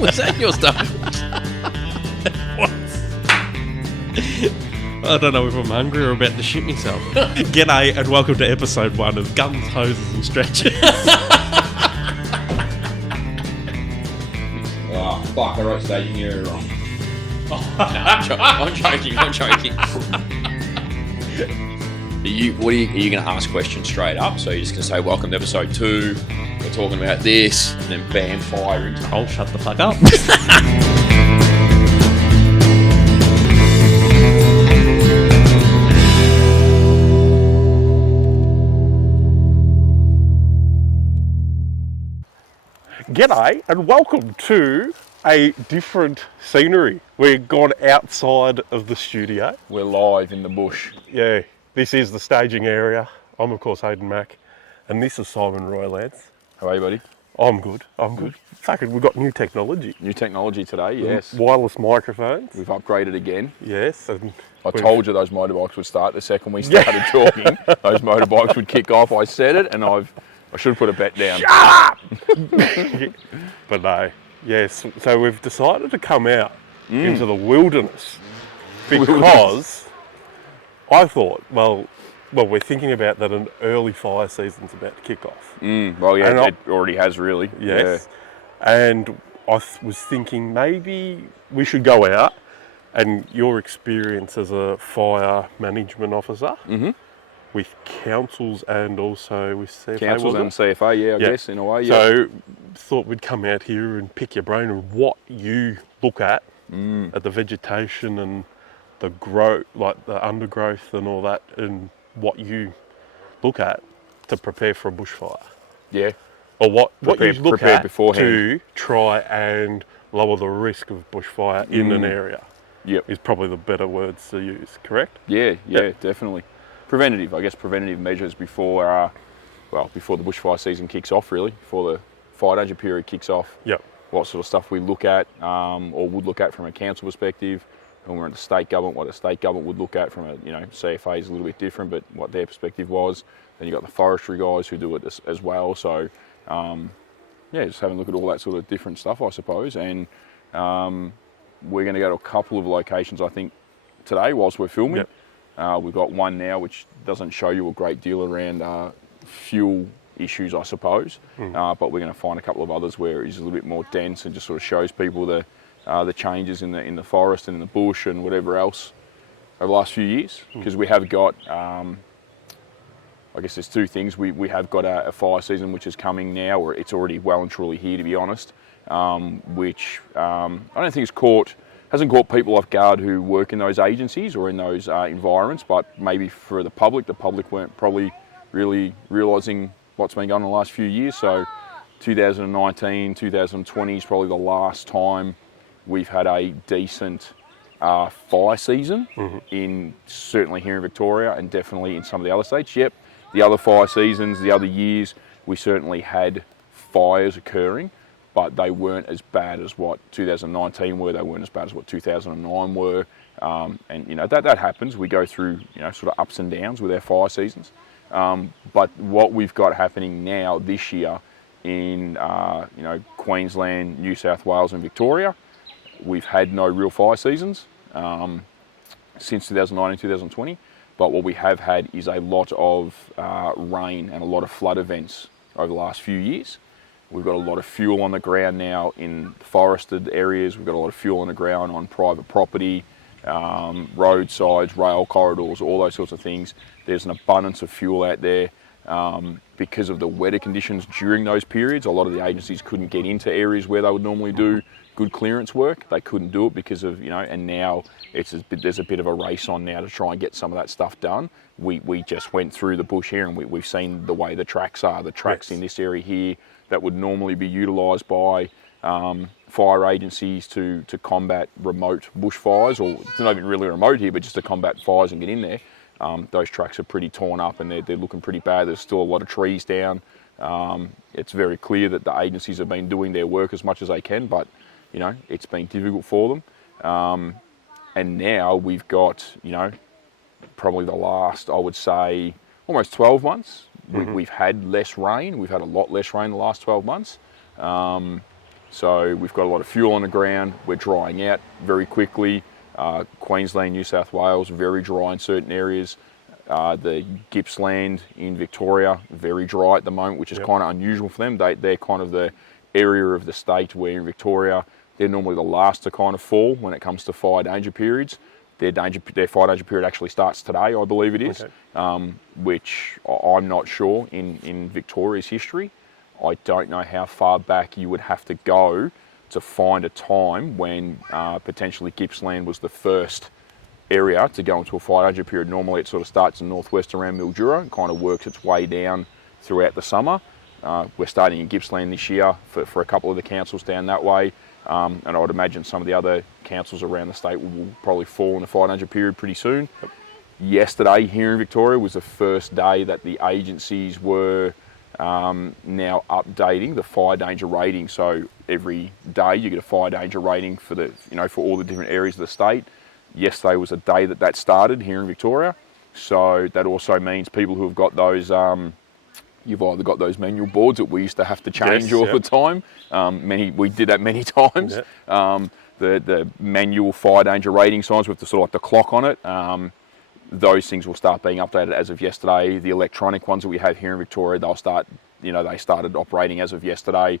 Was that your stuff? What? I don't know if I'm hungry or about to shit myself. G'day and welcome to episode 1 of Guns, Hoses and Stretchers. Oh, fuck, I wrote staging area wrong. No, I'm joking. Are you going to ask questions straight up? So you're just going to say, welcome to episode 2, we're talking about this, and then bam, fire into I'll shut the fuck up. G'day and welcome to a different scenery. We've gone outside of the studio. We're live in the bush. Yeah, this is the staging area. I'm of course Hayden Mack and this is Simon Roylance. How are you, buddy? I'm good. Fucking, we've got new technology. New technology today, yes. Wireless microphones. We've upgraded again. Yes. And I told you those motorbikes would start the second we started talking. Those motorbikes would kick off. I said it and I should put a bet down. Shut up! But no. Yes. So we've decided to come out into the wilderness because I thought, well, we're thinking about that an early fire season's about to kick off. Well, yeah, it already has really. Yes. Yeah. And I was thinking maybe we should go out and your experience as a fire management officer with councils and also with CFA. Councils and CFA, yeah, I guess, in a way, yeah. So thought we'd come out here and pick your brain on what you look at the vegetation and the growth, like the undergrowth and all that, and what you look at to prepare for a bushfire. Yeah. Or what you look at beforehand to try and lower the risk of bushfire in an area. Yep. Is probably the better words to use, correct? Yeah, definitely. Preventative measures before the bushfire season kicks off, really, before the fire danger period kicks off. Yep. What sort of stuff we look at or would look at from a council perspective. When we're in the state government, what the state government would look at from a, CFA is a little bit different, but what their perspective was. Then you've got the forestry guys who do it as well. So, just having a look at all that sort of different stuff, I suppose. And we're going to go to a couple of locations, I think, today whilst we're filming. Yep. We've got one now which doesn't show you a great deal around fuel issues, I suppose. But we're going to find a couple of others where it's a little bit more dense and just sort of shows people the changes in the forest and in the bush and whatever else over the last few years. Because we have got, I guess there's two things. We have got a fire season which is coming now, or it's already well and truly here, to be honest, which I don't think hasn't caught people off guard who work in those agencies or in those environments, but maybe for the public weren't probably really realising what's been going on in the last few years. So 2019, 2020 is probably the last time we've had a decent fire season, certainly here in Victoria and definitely in some of the other states. Yep, the other fire seasons, the other years, we certainly had fires occurring, but they weren't as bad as what 2019 were. They weren't as bad as what 2009 were. And that happens. We go through sort of ups and downs with our fire seasons. But what we've got happening now this year in Queensland, New South Wales and Victoria, we've had no real fire seasons since 2019, 2020. But what we have had is a lot of rain and a lot of flood events over the last few years. We've got a lot of fuel on the ground now in forested areas. We've got a lot of fuel on the ground on private property, roadsides, rail corridors, all those sorts of things. There's an abundance of fuel out there. Because of the weather conditions during those periods, a lot of the agencies couldn't get into areas where they would normally do good clearance work. They couldn't do it because of, and now there's a bit of a race on now to try and get some of that stuff done. We just went through the bush here and we've seen the way the tracks are. The tracks in this area here that would normally be utilised by fire agencies to combat remote bushfires, or it's not even really remote here, but just to combat fires and get in there. Those tracks are pretty torn up and they're looking pretty bad. There's still a lot of trees down. It's very clear that the agencies have been doing their work as much as they can, but it's been difficult for them. And now we've got, probably the last, I would say, almost 12 months. We've had less rain. We've had a lot less rain the last 12 months. So we've got a lot of fuel on the ground. We're drying out very quickly. Queensland, New South Wales, very dry in certain areas. The Gippsland in Victoria, very dry at the moment, which is kind of unusual for them. They're kind of the area of the state where in Victoria, they're normally the last to kind of fall when it comes to fire danger periods. Their fire danger period actually starts today, I believe it is, which I'm not sure in Victoria's history. I don't know how far back you would have to go to find a time when potentially Gippsland was the first area to go into a fire danger period. Normally it sort of starts in northwest around Mildura and kind of works its way down throughout the summer. We're starting in Gippsland this year for a couple of the councils down that way. And I would imagine some of the other councils around the state will probably fall in the fire danger period pretty soon. Yesterday here in Victoria was the first day that the agencies were now updating the fire danger rating. So every day you get a fire danger rating for for all the different areas of the state. Yesterday was the day that started here in Victoria. So that also means people who have got those you've either got those manual boards that we used to have to change all the time. We did that many times. The manual fire danger rating signs with the sort of like the clock on it. Those things will start being updated as of yesterday. The electronic ones that we have here in Victoria, they'll start. They started operating as of yesterday.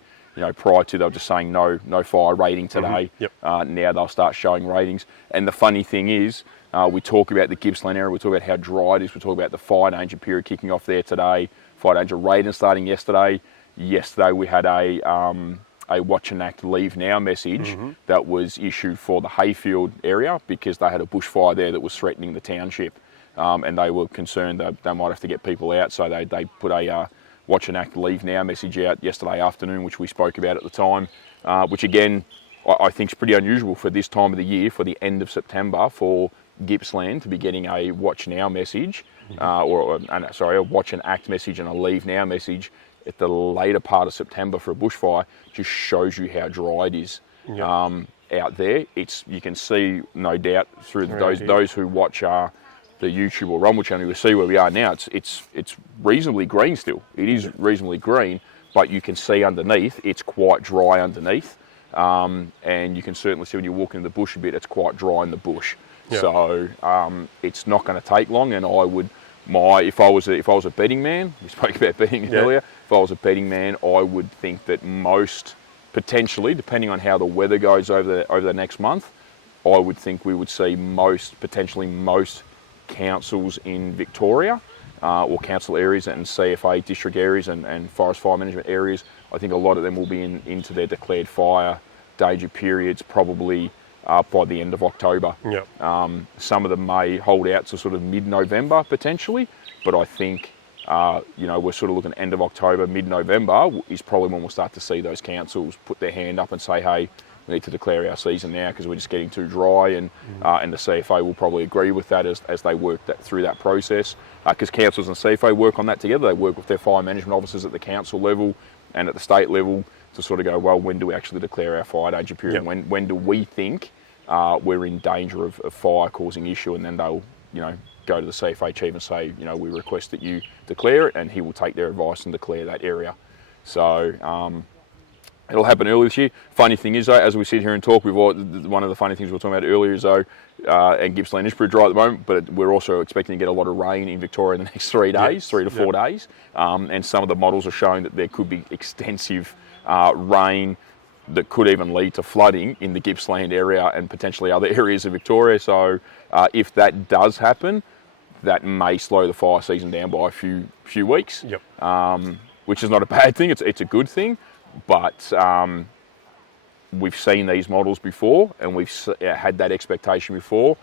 Prior to they were just saying no fire rating today. Now they'll start showing ratings. And the funny thing is, we talk about the Gippsland area. We talk about how dry it is. We talk about the fire danger period kicking off there today. Fire danger rating starting yesterday. Yesterday we had a Watch and Act Leave Now message that was issued for the Hayfield area because they had a bushfire there that was threatening the township, and they were concerned that they might have to get people out, so they put a Watch and Act Leave Now message out yesterday afternoon, which we spoke about at the time, which again I think is pretty unusual for this time of the year, for the end of September, for Gippsland to be getting a Watch Now message, a Watch and Act message and a Leave Now message at the later part of September for a bushfire. Just shows you how dry it is out there. You can see, no doubt, through those who watch the YouTube or Rumble channel, you'll see where we are now. It's reasonably green still. It is reasonably green, but you can see underneath it's quite dry underneath, and you can certainly see when you walk into the bush a bit, it's quite dry in the bush. So it's not going to take long, and I would. If I was a betting man, we spoke about betting earlier. If I was a betting man, I would think that most, potentially, depending on how the weather goes over the next month, I would think we would see most councils in Victoria, or council areas and CFA district areas and forest fire management areas. I think a lot of them will be into their declared fire danger periods probably by the end of October. Some of them may hold out to sort of mid-November potentially, but I think we're sort of looking end of October, mid-November is probably when we'll start to see those councils put their hand up and say, hey, we need to declare our season now because we're just getting too dry, and the CFA will probably agree with that as they work through that process, because councils and CFA work on that together. They work with their fire management officers at the council level and at the state level to sort of go, well, when do we actually declare our fire danger period? When do we think we're in danger of fire causing issue? And then they'll, go to the CFA chief and say, we request that you declare it, and he will take their advice and declare that area. So it'll happen early this year. Funny thing is, though, as we sit here and talk, one of the funny things we were talking about earlier is, though, and Gippsland is pretty dry at the moment, but we're also expecting to get a lot of rain in Victoria in the next 3 days, 3 to 4 days. And some of the models are showing that there could be extensive rain that could even lead to flooding in the Gippsland area and potentially other areas of Victoria. So if that does happen, that may slow the fire season down by a few weeks, which is not a bad thing. It's a good thing, but we've seen these models before, and we've had that expectation before,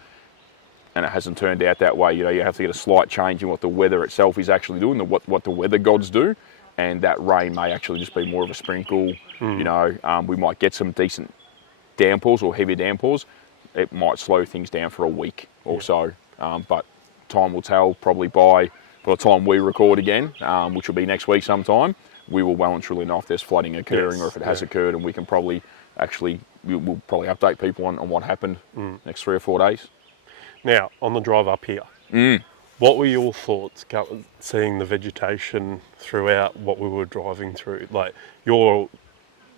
and it hasn't turned out that way. You have to get a slight change in what the weather itself is actually doing, what the weather gods do, and that rain may actually just be more of a sprinkle. We might get some decent downpours or heavier downpours. It might slow things down for a week or so, but time will tell. Probably by the time we record again, which will be next week sometime, we will well and truly know if there's flooding occurring or if it has occurred, and we can probably we'll probably update people on what happened next 3 or 4 days. Now, on the drive up here, what were your thoughts seeing the vegetation throughout what we were driving through? Like, you're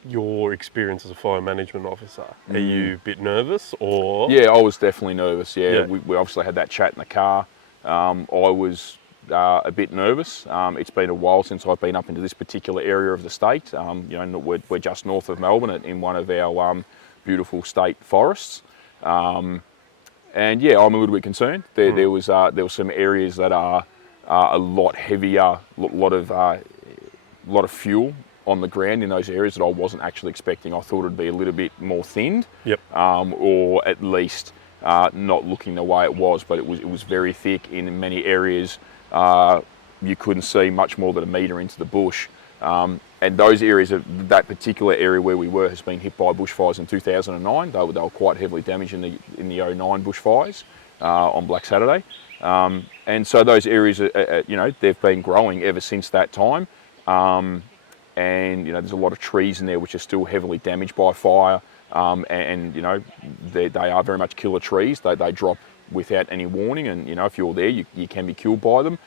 your experience as a fire management officer? Are you a bit nervous or? Yeah, I was definitely nervous. Yeah, Yeah. We obviously had that chat in the car. I was a bit nervous. It's been a while since I've been up into this particular area of the state. We're just north of Melbourne in one of our beautiful state forests. And yeah, I'm a little bit concerned. There was some areas that are a lot heavier, lot of fuel on the ground in those areas that I wasn't actually expecting. I thought it'd be a little bit more thinned, Yep. or at least not looking the way it was. But it was very thick in many areas. You couldn't see much more than a metre into the bush. And those areas, that particular area where we were, has been hit by bushfires in 2009. They were quite heavily damaged in the 09 bushfires on Black Saturday. And so those areas, they've been growing ever since that time. And there's a lot of trees in there which are still heavily damaged by fire. They are very much killer trees. They drop without any warning, and if you're there, you can be killed by them.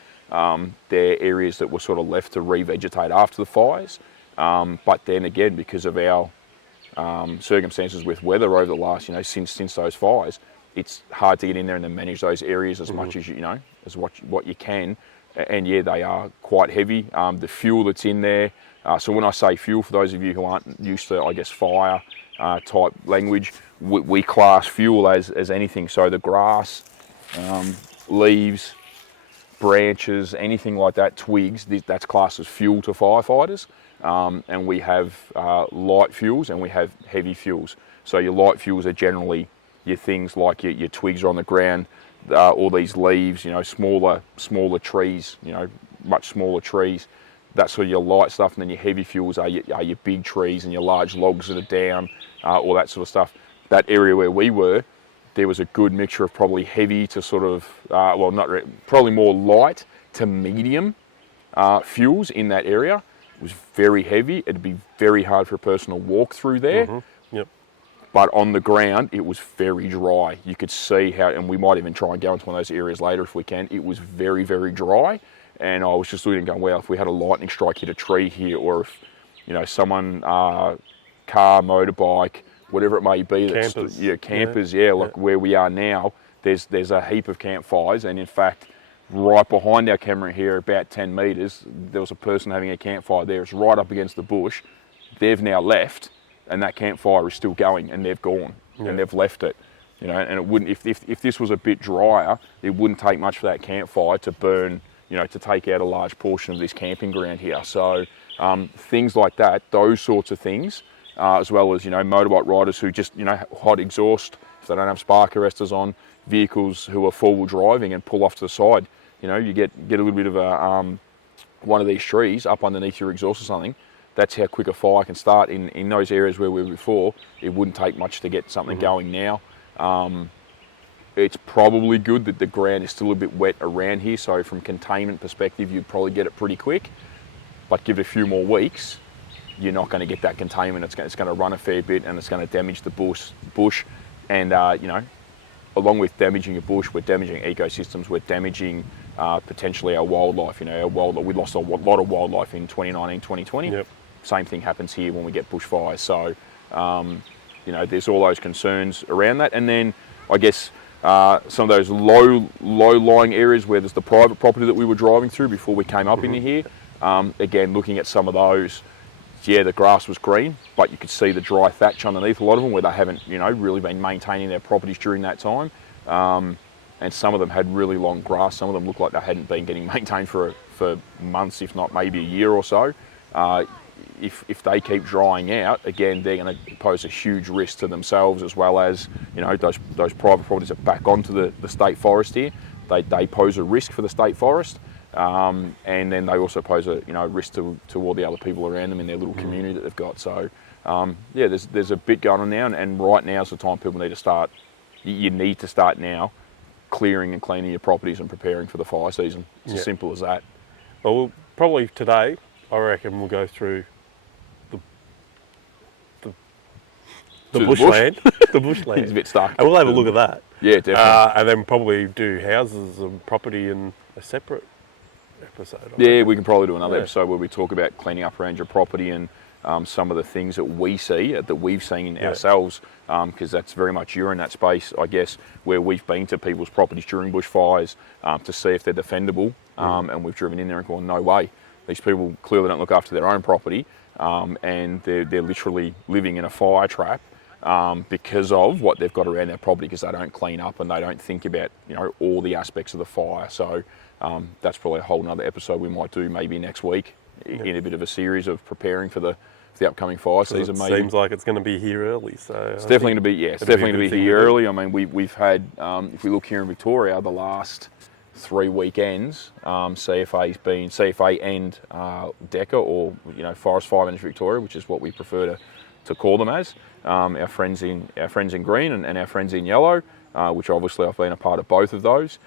They're areas that were sort of left to revegetate after the fires. But then again, because of our circumstances with weather over the last, since those fires, it's hard to get in there and then manage those areas as much as as what you can. And yeah, they are quite heavy. The fuel that's in there. So when I say fuel, for those of you who aren't used to, I guess, fire type language, we class fuel as anything. So the grass, leaves, branches, anything like that, twigs, that's classed as fuel to firefighters. And we have light fuels and we have heavy fuels. So your light fuels are generally your things like your twigs are on the ground, all these leaves, smaller trees, much smaller trees. That's sort of your light stuff. And then your heavy fuels are your big trees and your large logs that are down, all that sort of stuff. That area where we were, there was a good mixture of probably heavy to sort of, probably more light to medium fuels in that area. It was very heavy. It'd be very hard for a person to walk through there. Mm-hmm. Yep. But on the ground, it was very dry. You could see how, and we might even try and go into one of those areas later if we can. It was very, very dry. And I was just looking and going, well, if we had a lightning strike hit a tree here, or if, someone, car, motorbike, whatever it may be, campers, like where we are now, there's a heap of campfires. And in fact, right behind our camera here, about 10 metres, there was a person having a campfire there. It's right up against the bush. They've now left, and that campfire is still going, and they've gone, and they've left it. And it wouldn't, if this was a bit drier, it wouldn't take much for that campfire to burn, to take out a large portion of this camping ground here. So things like that, those sorts of things, as well as, motorbike riders who just, hot exhaust, if they don't have spark arresters on, vehicles who are forward driving and pull off to the side. You get a little bit of one of these trees up underneath your exhaust or something. That's how quick a fire can start in those areas where we were before. It wouldn't take much to get something going now. It's probably good that the ground is still a bit wet around here, so from containment perspective, you'd probably get it pretty quick. But give it a few more weeks, you're not going to get that containment. It's going to run a fair bit, and it's going to damage the bush. And along with damaging a bush, we're damaging ecosystems. We're damaging potentially our wildlife. We lost a lot of wildlife in 2019, 2020. Yep. Same thing happens here when we get bushfires. So, there's all those concerns around that. And then I guess some of those low-lying areas where there's the private property that we were driving through before we came up into here. Again, looking at some of those, the grass was green, but you could see the dry thatch underneath a lot of them where they haven't, really been maintaining their properties during that time. And some of them had really long grass. Some of them looked like they hadn't been getting maintained for months, if not maybe a year or so. If they keep drying out, again, they're going to pose a huge risk to themselves, as well as, those private properties that back onto the state forest here. They pose a risk for the state forest. And then they also pose a risk to all the other people around them in their little community that they've got. So there's a bit going on now, and right now is the time people need to start. You need to start now, clearing and cleaning your properties and preparing for the fire season. It's as simple as that. Well, probably today, I reckon we'll go through the bushland. The bushland. It's a bit stuck. And we'll have a look at that. Yeah, definitely. And then probably do houses and property in a separate episode. Yeah, we can probably do another episode where we talk about cleaning up around your property and some of the things that we see, that we've seen ourselves, because that's very much you're in that space, I guess, where we've been to people's properties during bushfires to see if they're defendable, and we've driven in there and gone, no way. These people clearly don't look after their own property, and they're literally living in a fire trap because of what they've got around their property, because they don't clean up and they don't think about, all the aspects of the fire. So that's probably a whole nother episode we might do maybe next week in a bit of a series of preparing for the upcoming fire season. It seems like it's going to be here early, so it's definitely going to be it's definitely going to be here early. I mean, we've had if we look here in Victoria, the last 3 weekends, CFA and DECA, or Forest Fire Management Victoria, which is what we prefer to call them as. Our friends in green and our friends in yellow, which obviously I've been a part of both of those.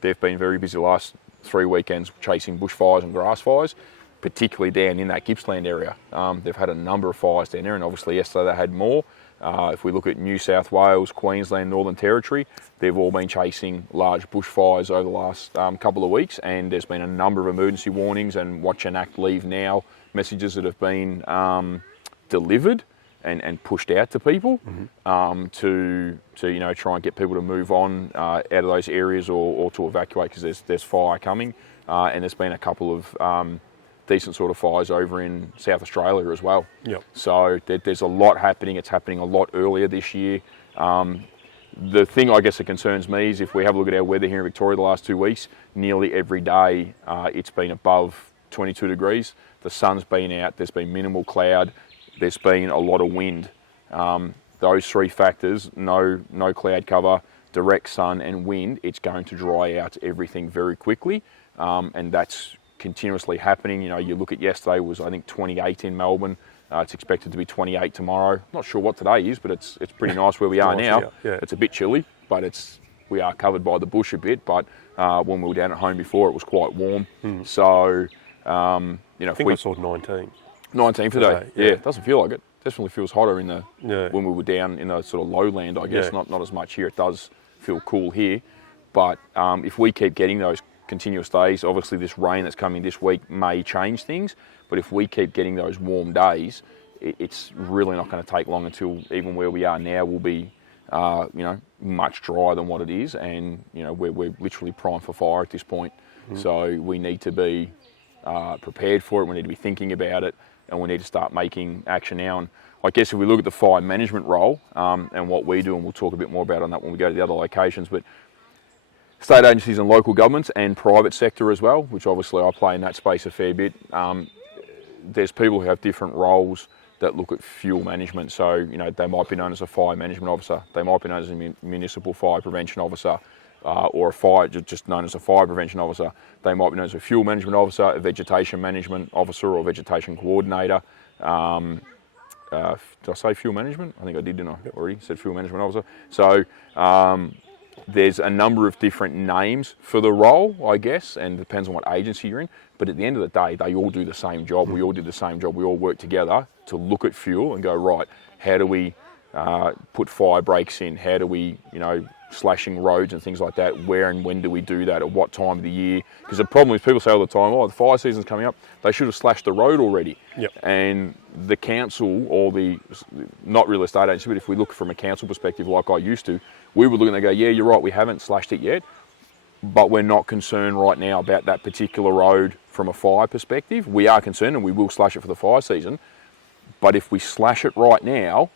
They've been very busy the last 3 weekends chasing bushfires and grass fires, particularly down in that Gippsland area. They've had a number of fires down there, and obviously yesterday they had more. If we look at New South Wales, Queensland, Northern Territory, they've all been chasing large bushfires over the last couple of weeks, and there's been a number of emergency warnings and watch and act, leave now messages that have been delivered and pushed out to people to try and get people to move on out of those areas or to evacuate, because there's fire coming, and there's been a couple of decent sort of fires over in South Australia as well. Yep. So there's a lot happening. It's happening a lot earlier this year. The thing I guess that concerns me is if we have a look at our weather here in Victoria the last 2 weeks, nearly every day it's been above 22 degrees. The sun's been out, there's been minimal cloud, there's been a lot of wind. Those 3 factors, no cloud cover, direct sun and wind, it's going to dry out everything very quickly, and that's continuously happening. You look at yesterday was I think 28 in Melbourne. It's expected to be 28 tomorrow. Not sure what today is, but it's pretty nice where we are now. Yeah. It's a bit chilly, but we are covered by the bush a bit. But when we were down at home before, it was quite warm. So I think I saw 19. 19 today. Yeah, it doesn't feel like it. Definitely feels hotter when we were down in the sort of lowland, I guess. Not as much here. It does feel cool here, but if we keep getting those continuous days, obviously this rain that's coming this week may change things, but if we keep getting those warm days, it's really not going to take long until even where we are now will be much drier than what it is, and we're literally primed for fire at this point. So we need to be prepared for it, we need to be thinking about it, and we need to start making action now. And I guess if we look at the fire management role and what we do, and we'll talk a bit more about on that when we go to the other locations, but state agencies and local governments and private sector as well, which obviously I play in that space a fair bit. There's people who have different roles that look at fuel management. So, they might be known as a fire management officer. They might be known as a municipal fire prevention officer, or a fire, just known as a fire prevention officer. They might be known as a fuel management officer, a vegetation management officer, or vegetation coordinator. Did I say fuel management? I think I did, didn't I? Already said fuel management officer. So, there's a number of different names for the role, I guess, and it depends on what agency you're in. But at the end of the day, they all do the same job. We all do the same job. We all work together to look at fuel and go, right, how do we put fire breaks in? How do we, slashing roads and things like that? Where and when do we do that? At what time of the year? Because the problem is people say all the time, the fire season's coming up. They should have slashed the road already. Yep. And the council, or not real estate agency, but if we look from a council perspective like I used to, we were looking and go, yeah, you're right, we haven't slashed it yet, but we're not concerned right now about that particular road from a fire perspective. We are concerned and we will slash it for the fire season, but if we slash it right now,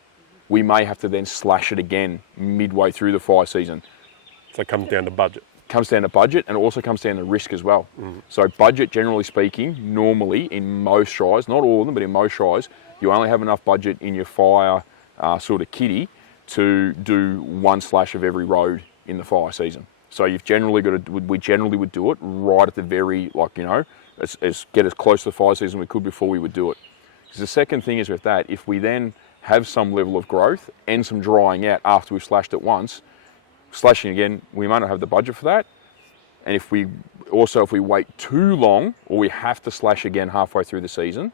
we may have to then slash it again midway through the fire season. So it comes down to budget. Comes down to budget, and also comes down to risk as well. So budget, generally speaking, normally in most shires, not all of them, but in most shires, you only have enough budget in your fire sort of kitty to do one slash of every road in the fire season. So you've generally got to, we generally would do it right at the very, get as close to the fire season we could before we would do it. Because the second thing is with that, if we then have some level of growth and some drying out after we've slashed it once, slashing again, we might not have the budget for that. And if we wait too long, or we have to slash again halfway through the season,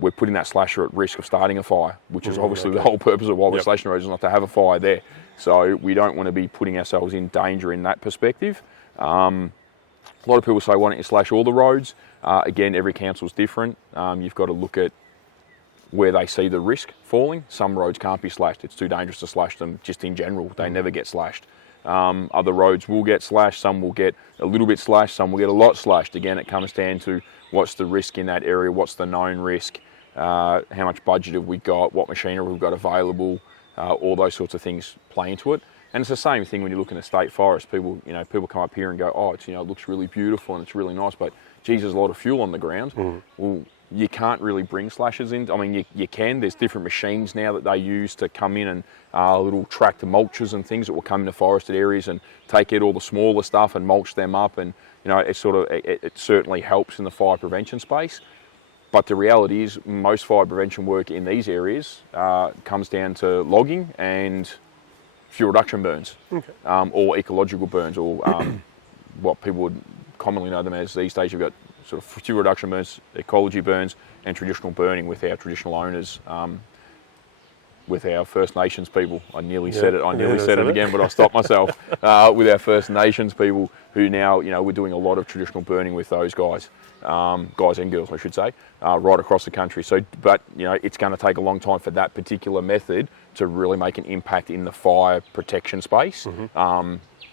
we're putting that slasher at risk of starting a fire, which is obviously the whole purpose of why we're slashing roads, is not to have a fire there. So we don't want to be putting ourselves in danger in that perspective. A lot of people say, why don't you slash all the roads? Again, every council's different. You've got to look at where they see the risk falling. Some roads can't be slashed. It's too dangerous to slash them just in general. They never get slashed. Other roads will get slashed. Some will get a little bit slashed. Some will get a lot slashed. Again, it comes down to what's the risk in that area, what's the known risk, how much budget have we got, what machinery we've got available, all those sorts of things play into it. And it's the same thing when you look in a state forest. People come up here and go, oh, it looks really beautiful and it's really nice, but geez, there's a lot of fuel on the ground. Well, you can't really bring slashers in. I mean, you can. There's different machines now that they use to come in and little tractor mulchers and things that will come into forested areas and take out all the smaller stuff and mulch them up. And it certainly helps in the fire prevention space. But the reality is, most fire prevention work in these areas comes down to logging and fuel reduction burns, or ecological burns, or what people would commonly know them as these days. You've got sort of fuel reduction burns, ecology burns, and traditional burning with our traditional owners, with our First Nations people. I nearly said it. I nearly said it again, but I stopped myself. With our First Nations people, who now, we're doing a lot of traditional burning with those guys, guys and girls, I should say, right across the country. So, but it's going to take a long time for that particular method to really make an impact in the fire protection space.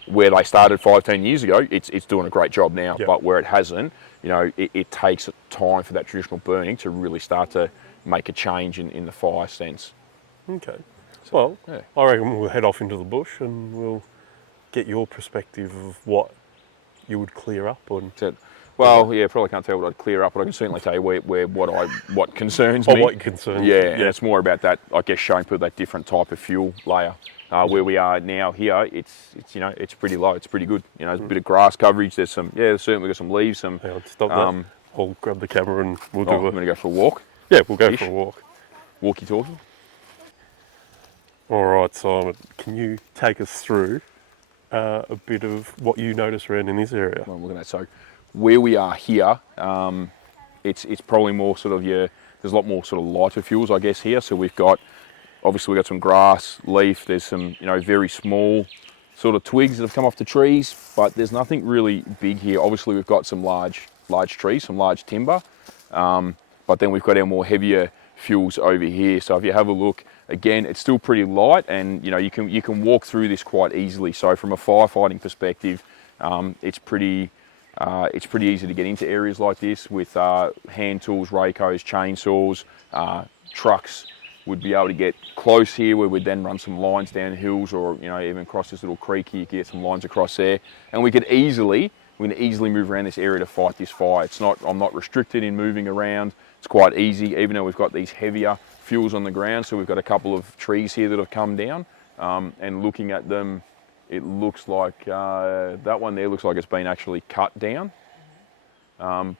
Where they started 5-10 years ago, it's doing a great job now. But where it hasn't, it takes time for that traditional burning to really start to make a change in the fire sense. Okay. So, well, I reckon we'll head off into the bush and we'll get your perspective of what you would clear up on. Well, yeah, probably can't tell what I'd clear up, but I can certainly tell you what concerns me. What concerns you. And it's more about that, I guess, showing people that different type of fuel layer. Where we are now here, it's pretty low. It's pretty good. There's a bit of grass coverage. There's certainly got some leaves. Hang on, stop that. I'll grab the camera and we'll do it. I'm going to go for a walk. Yeah, we'll go for a walk. Walkie-talkie. All right, Simon, can you take us through a bit of what you notice around in this area? Well, look at that. So, where we are here, it's probably more sort of there's a lot more sort of lighter fuels, I guess, here. So we've got some grass, leaf. There's some very small sort of twigs that have come off the trees, but there's nothing really big here. Obviously, we've got some large trees, some large timber, but then we've got our more heavier fuels over here. So if you have a look, again, it's still pretty light, and you can walk through this quite easily. So from a firefighting perspective, it's pretty easy to get into areas like this with hand tools, rakos, chainsaws, trucks. Would be able to get close here, where we'd then run some lines down hills, or even cross this little creek here, get some lines across there, and we can easily move around this area to fight this fire. I'm not restricted in moving around. It's quite easy, even though we've got these heavier fuels on the ground. So we've got a couple of trees here that have come down, and looking at them, it looks like that one there looks like it's been actually cut down.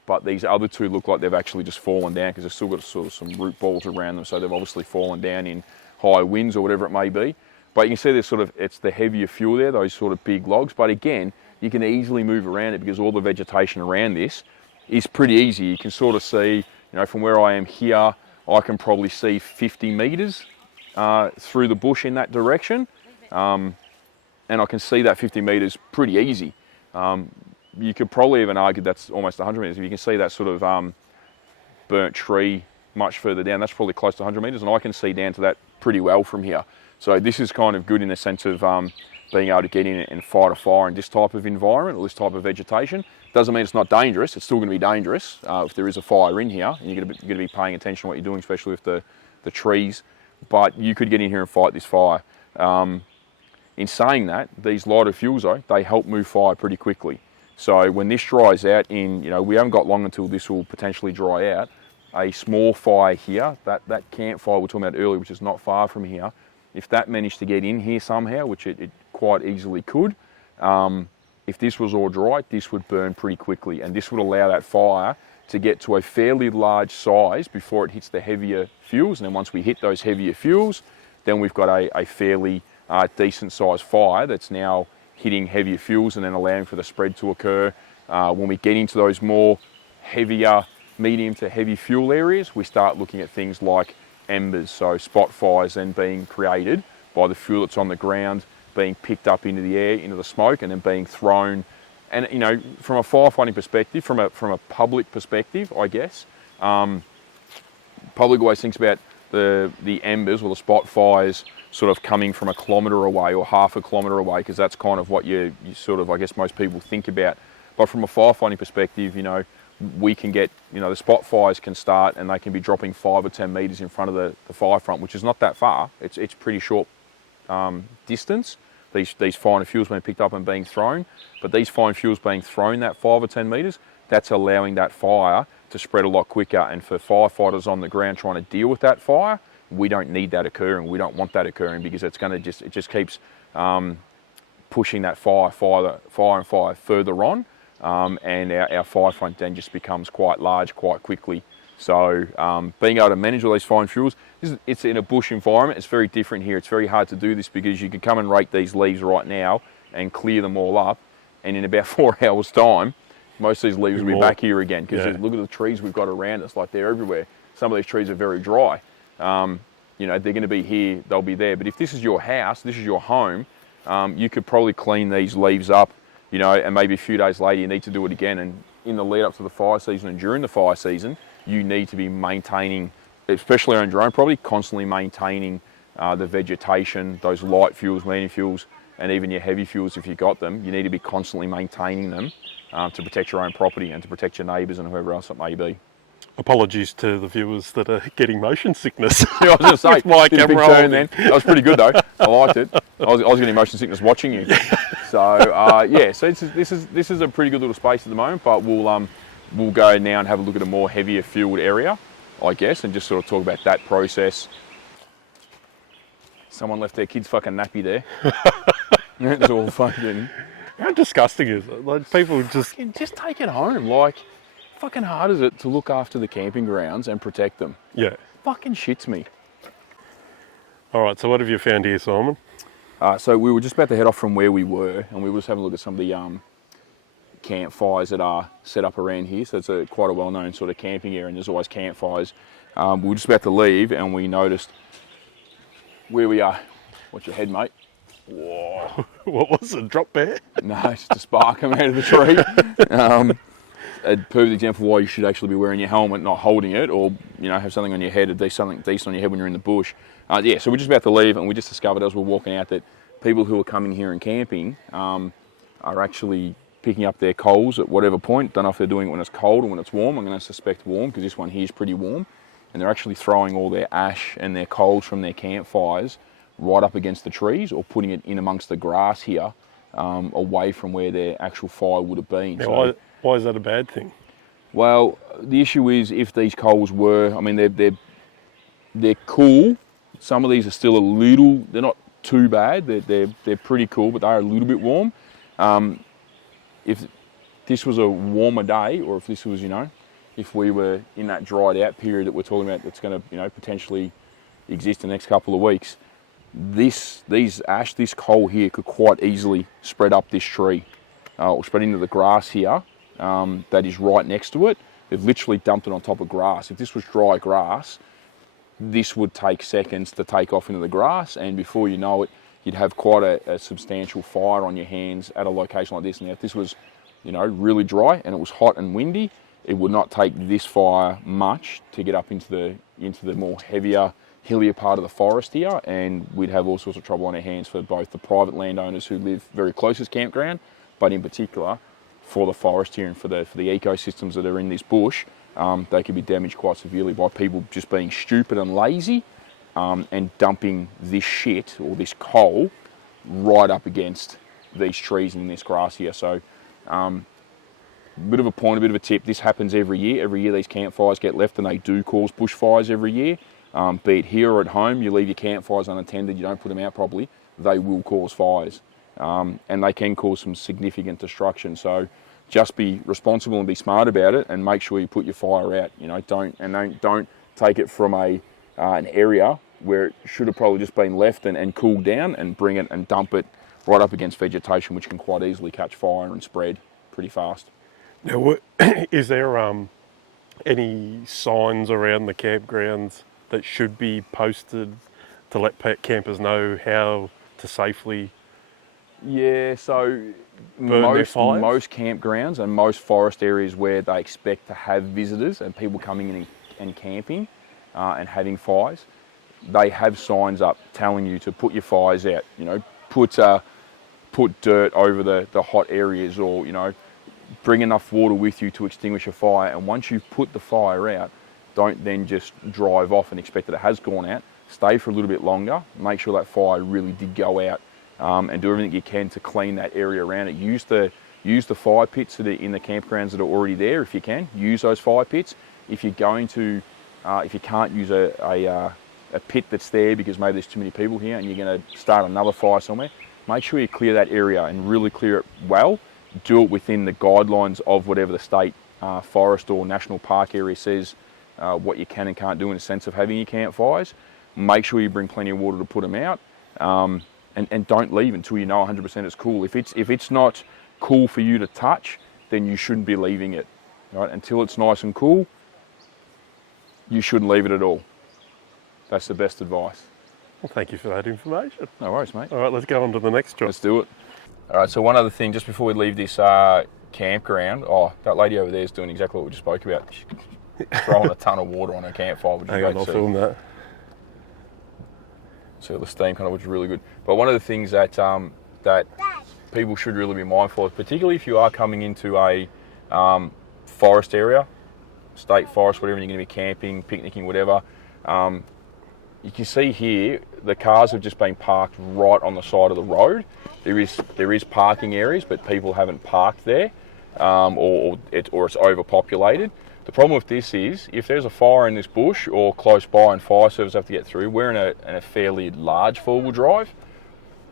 But these other two look like they've actually just fallen down, because they've still got sort of some root balls around them. So they've obviously fallen down in high winds or whatever it may be. But you can see it's the heavier fuel there, those sort of big logs. But again, you can easily move around it because all the vegetation around this is pretty easy. You can sort of see, from where I am here, I can probably see 50 metres through the bush in that direction. And I can see that 50 metres pretty easy. You could probably even argue that's almost 100 metres. If you can see that sort of burnt tree much further down, that's probably close to 100 metres, and I can see down to that pretty well from here. So this is kind of good in the sense of being able to get in and fight a fire in this type of environment or this type of vegetation. Doesn't mean it's not dangerous. It's still going to be dangerous if there is a fire in here, and you're going to be paying attention to what you're doing, especially with the trees. But you could get in here and fight this fire. In saying that, these lighter fuels, though, they help move fire pretty quickly. So when this dries out we haven't got long until this will potentially dry out. A small fire here, that campfire we were talking about earlier, which is not far from here, if that managed to get in here somehow, which it quite easily could, if this was all dry, this would burn pretty quickly, and this would allow that fire to get to a fairly large size before it hits the heavier fuels. And then once we hit those heavier fuels, then we've got a fairly decent sized fire that's now hitting heavier fuels and then allowing for the spread to occur. When we get into those more heavier, medium to heavy fuel areas, we start looking at things like embers, so spot fires then being created by the fuel that's on the ground, being picked up into the air, into the smoke, and then being thrown. And from a firefighting perspective, from a public perspective, I guess, public always thinks about the embers or the spot fires sort of coming from 1 kilometre away or half a kilometre away, because that's kind of what you sort of, I guess, most people think about. But from a firefighting perspective, you know, we can get, you know, the spot fires can start and they can be dropping 5 or 10 metres in front of the fire front, which is not that far. It's pretty short distance. These finer fuels being picked up and being thrown, but these fine fuels being thrown that 5 or 10 metres, that's allowing that fire to spread a lot quicker. And for firefighters on the ground trying to deal with that fire, we don't need that occurring. We don't want that occurring, because it's going to it just keeps pushing that fire further on, and our fire front then just becomes quite large quite quickly. So being able to manage all these fine fuels, it's in a bush environment. It's very different here. It's very hard to do this, because you can come and rake these leaves right now and clear them all up, and in about 4 hours time, most of these leaves will be back here again, because look at the trees we've got around us, like they're everywhere. Some of these trees are very dry. You know, they're going to be here, they'll be there. But if this is your house, this is your home, you could probably clean these leaves up, you know, and maybe a few days later you need to do it again. And in the lead up to the fire season and during the fire season, you need to be maintaining, especially on your own property, constantly maintaining the vegetation, those light fuels, medium fuels, and even your heavy fuels if you got them. You need to be constantly maintaining them to protect your own property and to protect your neighbours and whoever else it may be. Apologies to the viewers that are getting motion sickness. Yeah, I was going to say, my did a big camera turn then. That was pretty good though. I liked it. I was getting motion sickness watching you. So yeah, so this is a pretty good little space at the moment, but we'll go now and have a look at a more heavier fueled area, I guess, and just sort of talk about that process. Someone left their kid's fucking nappy there. It's all fucking. How disgusting is it? Like, people just take it home. Like, fucking hard is it to look after the camping grounds and protect them? Yeah. Fucking shits me. All right, so what have you found here, Simon? So we were just about to head off from where we were, and we were just having a look at some of the campfires that are set up around here. So it's quite a well-known sort of camping area, and there's always campfires. We were just about to leave, and we noticed where we are. Watch your head, mate. Whoa. What was it, drop bear? No, it's just a spark coming out of the tree. A perfect example why you should actually be wearing your helmet, not holding it, or, you know, have something on your head, or do something decent on your head when you're in the bush. Yeah, so we're just about to leave, and we just discovered as we're walking out that people who are coming here and camping are actually picking up their coals at whatever point. Don't know if they're doing it when it's cold or when it's warm. I'm going to suspect warm, because this one here is pretty warm. And they're actually throwing all their ash and their coals from their campfires right up against the trees, or putting it in amongst the grass here, away from where their actual fire would have been. Now, So, why is that a bad thing? well, the issue is, if these coals were, I mean, they're cool. Some of these are still a little, they're not too bad. They're pretty cool, but they are a little bit warm. If this was a warmer day, or if this was, you know, if we were in that dried out period that we're talking about, that's going to, you know, potentially exist in the next couple of weeks, this coal here could quite easily spread up this tree, or spread into the grass here. That is right next to it. They've literally dumped it on top of grass. If this was dry grass, this would take seconds to take off into the grass, and before you know it, you'd have quite a substantial fire on your hands at a location like this. Now, if this was, you know, really dry and it was hot and windy, it would not take this fire much to get up into the more heavier, hillier part of the forest here, and we'd have all sorts of trouble on our hands for both the private landowners who live very close to this campground, but in particular for the forest here and for the ecosystems that are in this bush. They could be damaged quite severely by people just being stupid and lazy, and dumping this shit, or this coal, right up against these trees and this grass here. So a bit of a point, a bit of a tip, this happens every year. Every year these campfires get left, and they do cause bushfires every year. Be it here or at home, you leave your campfires unattended, you don't put them out properly, they will cause fires. And they can cause some significant destruction. So just be responsible and be smart about it, and make sure you put your fire out. You know, don't take it from an area where it should have probably just been left and cooled down, and bring it and dump it right up against vegetation, which can quite easily catch fire and spread pretty fast. Now, is there any signs around the campgrounds that should be posted to let campers know how to safely? Yeah, so most campgrounds and most forest areas where they expect to have visitors and people coming in and camping and having fires, they have signs up telling you to put your fires out. You know, put dirt over the hot areas, or you know, bring enough water with you to extinguish a fire. And once you've put the fire out, don't then just drive off and expect that it has gone out. Stay for a little bit longer. Make sure that fire really did go out, and do everything you can to clean that area around it. Use the fire pits that are in the campgrounds that are already there if you can. Use those fire pits. If you're going to, if you can't use a pit that's there because maybe there's too many people here and you're going to start another fire somewhere, make sure you clear that area and really clear it well. Do it within the guidelines of whatever the state forest or national park area says what you can and can't do in a sense of having your campfires. Make sure you bring plenty of water to put them out, and don't leave until you know 100% it's cool. If it's not cool for you to touch, then you shouldn't be leaving it. Right? Until it's nice and cool, you shouldn't leave it at all. That's the best advice. Well, thank you for that information. No worries, mate. All right, let's go on to the next job. Let's do it. All right, so one other thing, just before we leave this campground, that lady over there is doing exactly what we just spoke about. She's throwing a ton of water on her campfire, which is Hang great on, I'll to see. film that. So the steam kind of, which is really good. But one of the things that that people should really be mindful of, particularly if you are coming into a forest area, state forest, whatever, and you're going to be camping, picnicking, whatever. You can see here the cars have just been parked right on the side of the road. There is parking areas, but people haven't parked there, or it's overpopulated. The problem with this is if there's a fire in this bush or close by and fire service have to get through, we're in a fairly large four-wheel drive.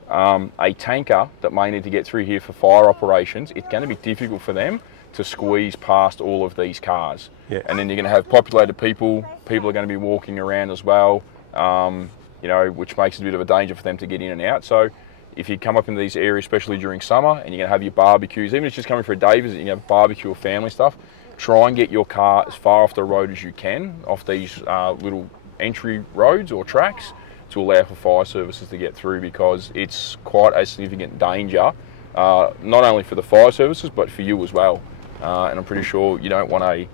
A tanker that may need to get through here for fire operations, it's going to be difficult for them to squeeze past all of these cars. Yeah. And then you're going to have populated people. People are going to be walking around as well, you know, which makes it a bit of a danger for them to get in and out. So if you come up into these areas, especially during summer, and you're going to have your barbecues, even if it's just coming for a day visit, you have barbecue or family stuff, try and get your car as far off the road as you can, off these little entry roads or tracks, to allow for fire services to get through, because it's quite a significant danger, not only for the fire services, but for you as well. And I'm pretty sure you don't want a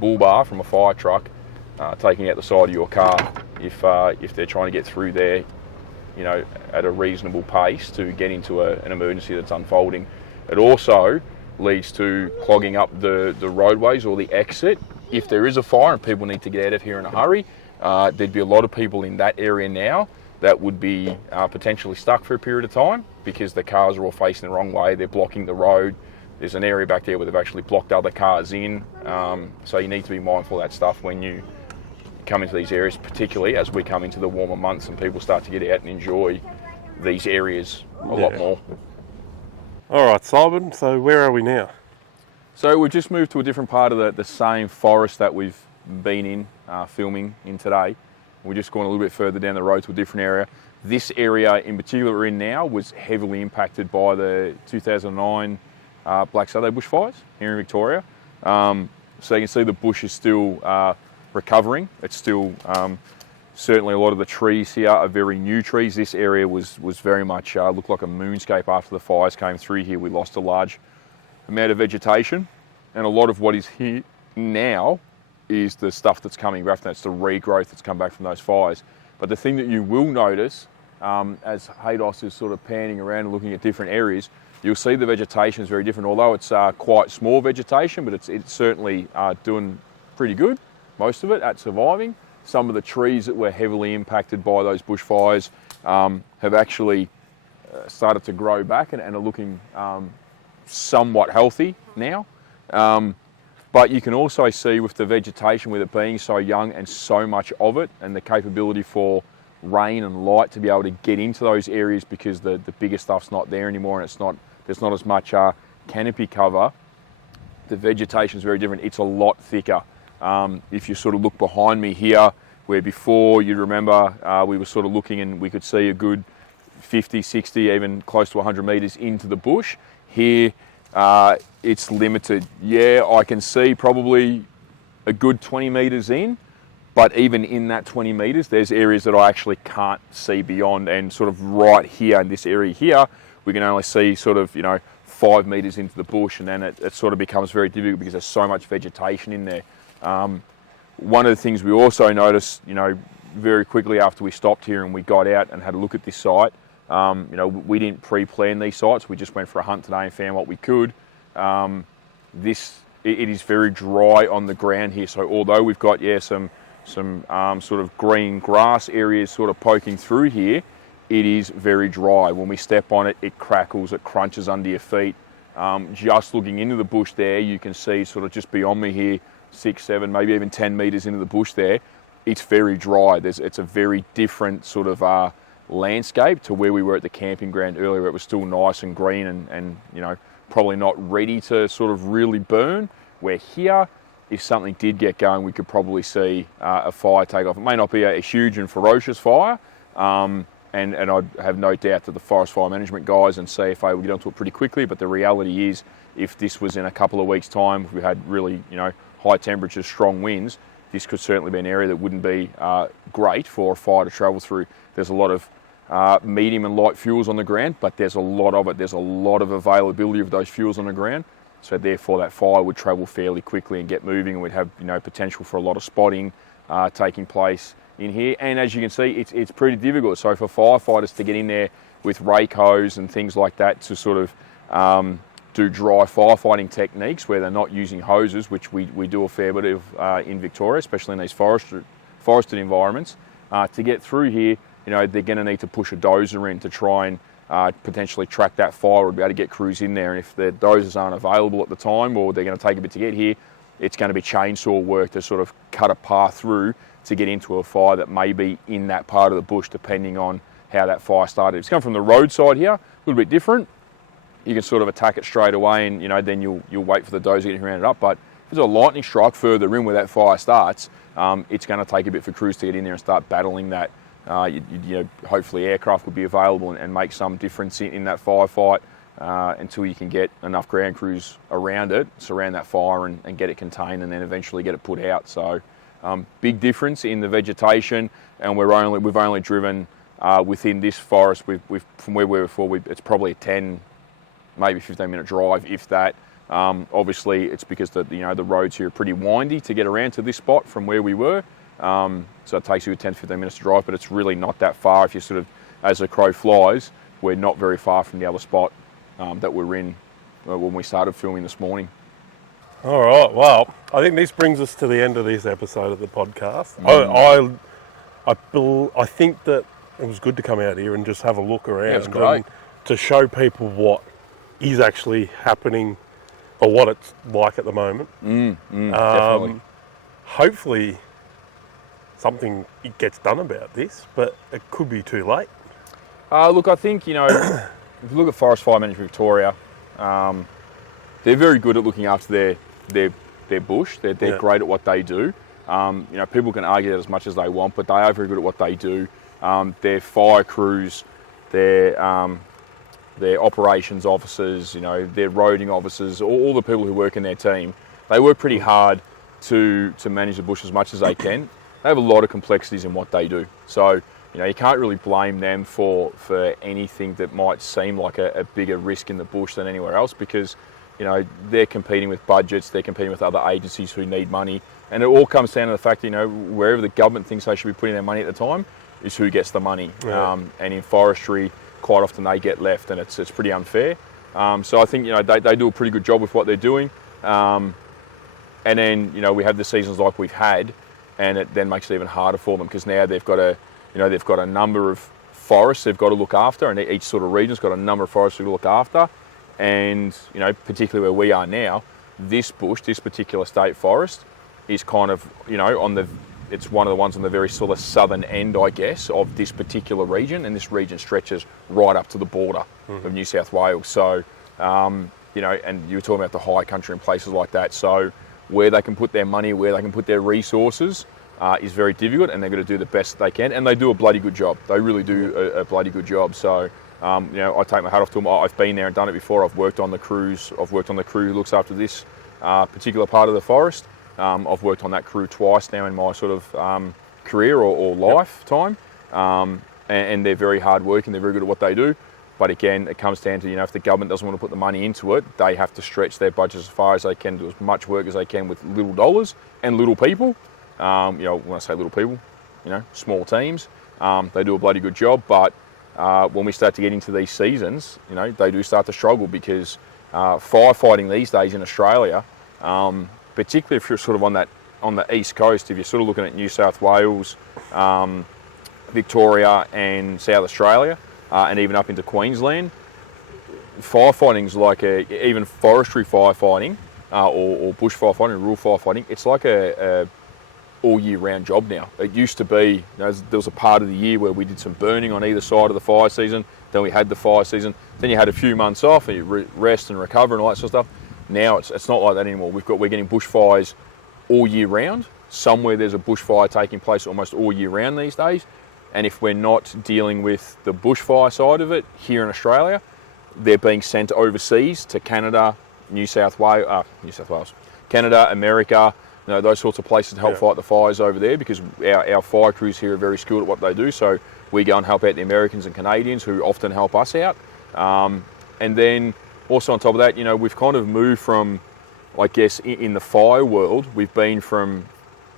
bull bar from a fire truck taking out the side of your car if they're trying to get through there, you know, at a reasonable pace to get into an emergency that's unfolding. It also leads to clogging up the roadways or the exit. If there is a fire and people need to get out of here in a hurry, there'd be a lot of people in that area now that would be potentially stuck for a period of time because the cars are all facing the wrong way, they're blocking the road. There's an area back there where they've actually blocked other cars in. So you need to be mindful of that stuff when you come into these areas, particularly as we come into the warmer months and people start to get out and enjoy these areas a lot more. All right, Simon, so where are we now? So we've just moved to a different part of the same forest that we've been in, filming in today. We're just going a little bit further down the road to a different area. This area in particular we're in now was heavily impacted by the 2009 Black Saturday bushfires here in Victoria. So you can see the bush is still recovering. It's still, certainly a lot of the trees here are very new trees. This area was very much, looked like a moonscape after the fires came through here. We lost a large amount of vegetation, and a lot of what is here now is the stuff that's coming back. That's the regrowth that's come back from those fires. But the thing that you will notice, as Haydos is sort of panning around and looking at different areas, you'll see the vegetation is very different. Although it's quite small vegetation, but it's certainly doing pretty good, most of it, at surviving. Some of the trees that were heavily impacted by those bushfires have actually started to grow back and are looking somewhat healthy now. But you can also see with the vegetation, with it being so young and so much of it, and the capability for rain and light to be able to get into those areas because the bigger stuff's not there anymore, and there's not as much canopy cover. The vegetation is very different. It's a lot thicker. If you sort of look behind me here, where before you remember we were sort of looking and we could see a good 50, 60, even close to 100 metres into the bush, here it's limited. Yeah, I can see probably a good 20 metres in, but even in that 20 metres, there's areas that I actually can't see beyond, and sort of right here in this area here, we can only see sort of, 5 metres into the bush, and then it sort of becomes very difficult because there's so much vegetation in there. One of the things we also notice, very quickly after we stopped here and we got out and had a look at this site, we didn't pre-plan these sites. We just went for a hunt today and found what we could. It is very dry on the ground here. So although we've got some sort of green grass areas sort of poking through here, it is very dry. When we step on it, it crackles, it crunches under your feet. Just looking into the bush there, you can see sort of just beyond me here, 6, 7, maybe even 10 metres into the bush there, it's very dry. It's a very different sort of landscape to where we were at the camping ground earlier. It was still nice and green and probably not ready to sort of really burn. Where here, if something did get going, we could probably see a fire take off. It may not be a huge and ferocious fire, and I have no doubt that the forest fire management guys and CFA will get onto it pretty quickly, but the reality is, if this was in a couple of weeks' time, if we had really, high temperatures, strong winds, this could certainly be an area that wouldn't be great for a fire to travel through. There's a lot of medium and light fuels on the ground, but there's a lot of it. There's a lot of availability of those fuels on the ground. So therefore that fire would travel fairly quickly and get moving, and we'd have potential for a lot of spotting taking place in here. And as you can see, it's pretty difficult. So for firefighters to get in there with rake hose and things like that to sort of do dry firefighting techniques where they're not using hoses, which we do a fair bit of in Victoria, especially in these forested environments, to get through here, they're going to need to push a dozer in to try and potentially track that fire or be able to get crews in there. And if the dozers aren't available at the time, or they're going to take a bit to get here, it's going to be chainsaw work to sort of cut a path through to get into a fire that may be in that part of the bush, depending on how that fire started. If it's come from the roadside here, a little bit different. You can sort of attack it straight away, and then you'll wait for the dozer to get around it up. But if there's a lightning strike further in where that fire starts, it's going to take a bit for crews to get in there and start battling that. Hopefully aircraft will be available and make some difference in that firefight until you can get enough ground crews around it, surround that fire and get it contained, and then eventually get it put out. So big difference in the vegetation, and we've only driven within this forest. From where we were before, it's probably a 10, maybe 15-minute drive, if that. Obviously, it's because the roads here are pretty windy to get around to this spot from where we were. So it takes you 10 to 15 minutes to drive, but it's really not that far. If you sort of, as the crow flies, we're not very far from the other spot that we're in when we started filming this morning. All right, well, I think this brings us to the end of this episode of the podcast. I think that it was good to come out here and just have a look around. Yeah, it's great. And to show people what is actually happening or what it's like at the moment. Definitely. Hopefully something gets done about this, but it could be too late. Look, I think, if you look at Forest Fire Management Victoria, they're very good at looking after their bush. They're great at what they do. People can argue that as much as they want, but they are very good at what they do. Their fire crews, their operations officers, their roading officers, all the people who work in their team, they work pretty hard to manage the bush as much as they can. They have a lot of complexities in what they do. So, you can't really blame them for anything that might seem like a bigger risk in the bush than anywhere else, because, they're competing with budgets, they're competing with other agencies who need money. And it all comes down to the fact that, wherever the government thinks they should be putting their money at the time is who gets the money. Yeah. And in forestry, quite often they get left, and it's pretty unfair. So I think, they do a pretty good job with what they're doing. And then, we have the seasons like we've had, and it then makes it even harder for them, because now they've got a number of forests they've got to look after, and each sort of region's got a number of forests to look after. And, particularly where we are now, this bush, this particular state forest, is kind of, it's one of the ones on the very sort of southern end, I guess, of this particular region, and this region stretches right up to the border of New South Wales. So, and you were talking about the high country and places like that. So where they can put their money, where they can put their resources is very difficult, and they're going to do the best they can, and they do a bloody good job. They really do a bloody good job. So, I take my hat off to them. I've been there and done it before. I've worked on the crews. I've worked on the crew who looks after this particular part of the forest. I've worked on that crew twice now in my sort of career or lifetime, and they're very hard working. They're very good at what they do. But again, it comes down to, if the government doesn't want to put the money into it, they have to stretch their budgets as far as they can, do as much work as they can with little dollars and little people. When I say little people, small teams. They do a bloody good job, but when we start to get into these seasons, they do start to struggle because firefighting these days in Australia, particularly if you're sort of on the east coast, if you're sort of looking at New South Wales, Victoria and South Australia, and even up into Queensland, firefighting's like even forestry firefighting or bush firefighting, rural firefighting, it's like a all year round job now. It used to be, there was a part of the year where we did some burning on either side of the fire season, then we had the fire season, then you had a few months off and you rest and recover and all that sort of stuff. Now it's not like that anymore. We're getting bushfires all year round. Somewhere there's a bushfire taking place almost all year round these days. And if we're not dealing with the bushfire side of it here in Australia, they're being sent overseas to Canada, New South Wales, Canada, America, those sorts of places to help fight the fires over there, because our fire crews here are very skilled at what they do. So we go and help out the Americans and Canadians who often help us out. And then also on top of that, we've kind of moved from, I guess, in the fire world, we've been from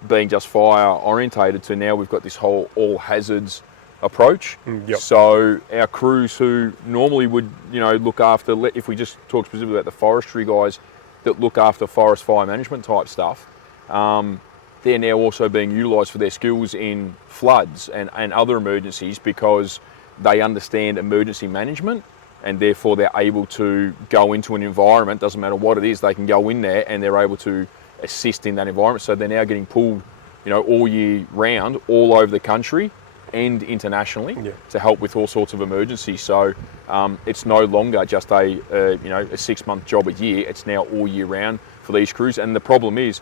being just fire orientated to now we've got this whole all hazards approach. Yep. So our crews who normally would, look after, if we just talk specifically about the forestry guys that look after forest fire management type stuff, they're now also being utilised for their skills in floods and other emergencies, because they understand emergency management, and therefore they're able to go into an environment, doesn't matter what it is, they can go in there and they're able to assist in that environment. So they're now getting pulled, all year round, all over the country and internationally to help with all sorts of emergencies. So it's no longer just a 6-month job a year. It's now all year round for these crews. And the problem is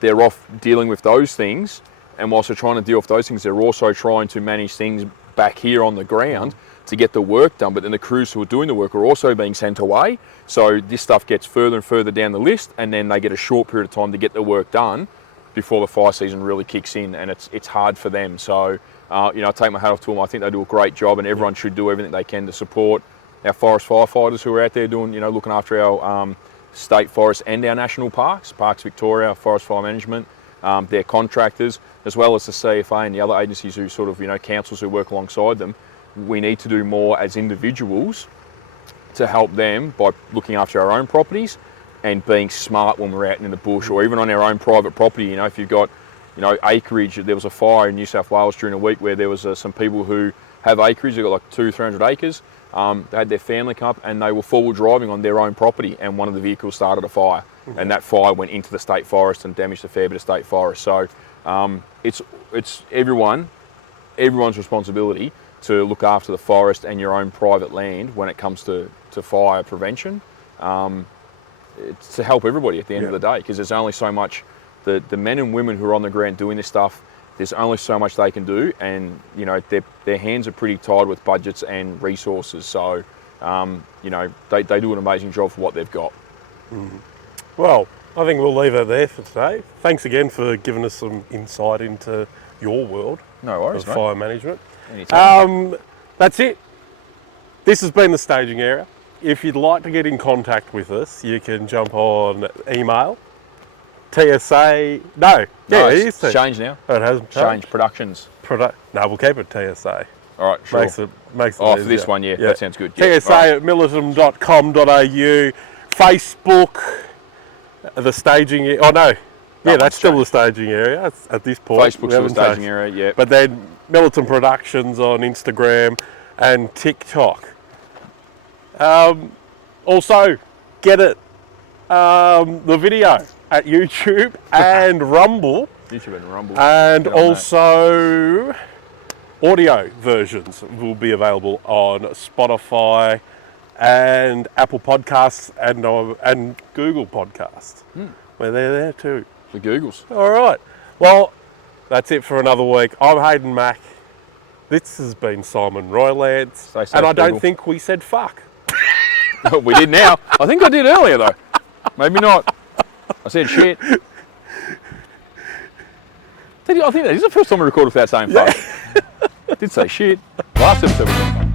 they're off dealing with those things, and whilst they're trying to deal with those things, they're also trying to manage things back here on the ground to get the work done. But then the crews who are doing the work are also being sent away. So this stuff gets further and further down the list, and then they get a short period of time to get the work done before the fire season really kicks in, and it's hard for them. So, I take my hat off to them. I think they do a great job, and everyone should do everything they can to support our forest firefighters who are out there doing, looking after our state forests and our national parks, Parks Victoria, Forest Fire Management, their contractors, as well as the CFA and the other agencies who sort of, councils who work alongside them. We need to do more as individuals to help them by looking after our own properties and being smart when we're out in the bush, or even on our own private property. If you've got, acreage. There was a fire in New South Wales during a week where there was some people who have acreage. They've got like 200-300 acres. They had their family come up and they were forward driving on their own property, and one of the vehicles started a fire, and that fire went into the state forest and damaged a fair bit of state forest. So it's everyone's responsibility to look after the forest and your own private land when it comes to fire prevention. It's to help everybody at the end of the day, because there's only so much, the men and women who are on the ground doing this stuff, there's only so much they can do, and their hands are pretty tied with budgets and resources. So they do an amazing job for what they've got. Well, I think we'll leave it there for today. Thanks again for giving us some insight into your world. No worries, of mate. Fire management. Anytime. That's it. This has been the staging area. If you'd like to get in contact with us, you can jump on email. TSA. No, No, it it's is changed now. Oh, it hasn't Changed Productions. No, we'll keep it TSA. All right, sure. Makes it For easier. this one, yeah, that sounds good. Yeah, TSA right. at militum.com.au. Facebook, the staging area. Oh no, yeah, that's still the staging area at this point. Facebook's still the staging area, yeah. But then Militum Productions on Instagram and TikTok. Also, get it, the video at YouTube and Rumble. YouTube and Rumble. And Get on also audio versions will be available on Spotify and Apple Podcasts and Google Podcasts. Where they're there too. The Googles. All right. Well, that's it for another week. I'm Hayden Mack. This has been Simon Roylance. Stay safe, And I don't people. think we said fuck. We did now. I think I did earlier though. Maybe not. I said shit. I think that is the first time we recorded without saying fuck. I did say shit. Last episode we did.